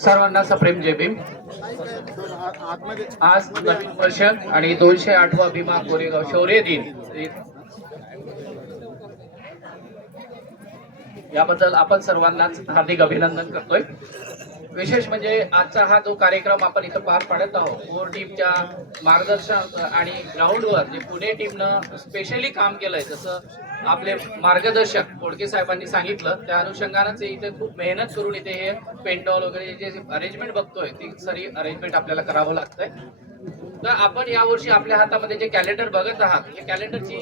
सर्वांना सप्रेम जय भीम। आज नवीन वर्ष आणि 208वा भीमा कोरेगाव शौर्य दिन याबद्दल आपण सर्वांनाच हार्दिक अभिनंदन करतोय। विशेष म्हणजे आजचा हा जो कार्यक्रम आपण इथं पार पाडत आहोत, कोर टीमच्या मार्गदर्शन आणि ग्राउंडवर जे पुणे टीमनं स्पेशली काम केलंय, जसं आपले मार्गदर्शक कोडके साहेबांनी सांगितलं त्या अनुषंगानेच इथे खूप मेहनत करून इथे हे पेंटॉल वगैरे जे अरेंजमेंट बघतोय ती सारी अरेंजमेंट आपल्याला करावं लागतंय। तर आपण यावर्षी आपल्या हातामध्ये जे कॅलेंडर बघत आहात, या कॅलेंडरची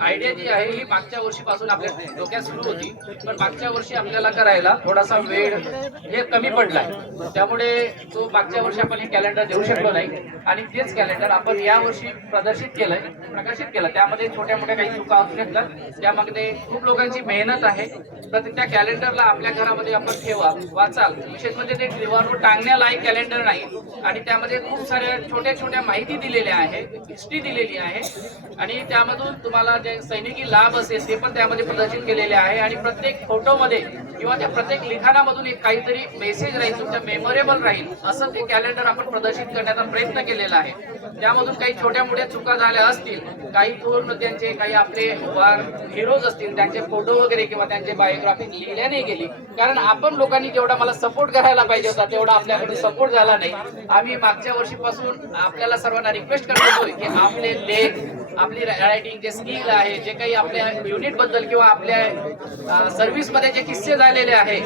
आयडिया जी आहे ही मागच्या वर्षीपासून आपल्या डोक्यात सुरू होती, पण मागच्या वर्षी आपल्याला करायला थोडासा वेळ हे कमी पडलाय, त्यामुळे तो मागच्या वर्षी आपण हे कॅलेंडर देऊ शकलो नाही आणि तेच कॅलेंडर आपण यावर्षी प्रकाशित केलं। त्यामध्ये छोट्या मोठ्या काही चुका असू शकतात, त्यामध्ये खूप लोकांची मेहनत आहे। तर त्या कॅलेंडरला आपल्या घरामध्ये आपण ठेवा, वाचाल। विशेष म्हणजे ते दिवारवर टांगण्यालायक कॅलेंडर नाही आणि त्यामध्ये खूप साऱ्या छोट्या छोट्या माहिती दिलेल्या आहे, हिस्ट्री दिलेली आहे आणि त्यामधून तुम्हाला जे सैनिकी लाभ असेल ते पण त्यामध्ये प्रदर्शित केलेले आहे आणि प्रत्येक फोटोमध्ये किंवा त्या प्रत्येक लिखाणामधून एक काहीतरी मेसेज राहील, तुमच्या मेमोरेबल राहील असं ते कॅलेंडर आपण प्रदर्शित करण्याचा प्रयत्न केलेला आहे। त्यामधून काही छोट्या मोठ्या चुका झाल्या असतील, काही थोर नेत्यांचे, काही आपले वार हिरोज असतील त्यांचे फोटो वगैरे किंवा त्यांचे बायोग्राफी लिहिल्या नाही गेली, कारण आपण लोकांनी जेवढा मला सपोर्ट करायला पाहिजे होता तेवढा आपल्याकडे सपोर्ट झाला नाही। आम्ही मागच्या वर्षीपासून आपल्याला सर्वांना रिक्वेस्ट करतोय की आपले लेख, आपली रायटिंग जे स्किल आहे, जे काही आपल्या युनिट बद्दल किंवा आपल्या सर्व्हिस मध्ये जे किस्से झालेले आहे,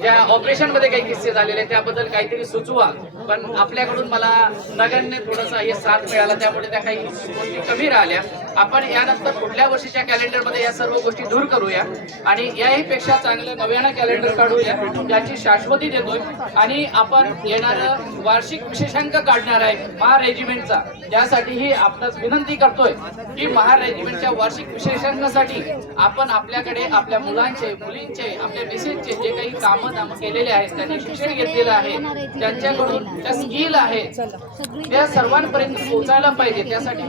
ज्या ऑपरेशन मध्ये काही किस्से झालेले त्याबद्दल काहीतरी सुचवा, पण आपल्याकडून मला नगण्य थोडासा हे साथ मिळाला, त्यामुळे त्या काही गोष्टी कमी राहिल्या। आपण यानंतर पुढल्या वर्षीच्या कॅलेंडर मध्ये या सर्व गोष्टी दूर करूया आणि याही पेक्षा चांगलं नव्यानं कॅलेंडर काढूया, ज्याची शाश्वती देतोय आणि आपण येणारं वार्षिक विशेषांक काढणार आहे महार रेजिमेंटचा। त्यासाठीही आपणास विनंती करतोय की महार रेजिमेंटच्या वार्षिक विशेषांकासाठी आपण आपल्याकडे आपल्या मुलांचे, मुलींचे, आपल्या मिसेसचे जे काही कामं केलेले आहेत, त्यांनी शिक्षण घेतलेलं आहे, त्यांच्याकडून त्या स्किल आहे त्या सर्वांपर्यंत पोहोचायला पाहिजे। त्यासाठी मी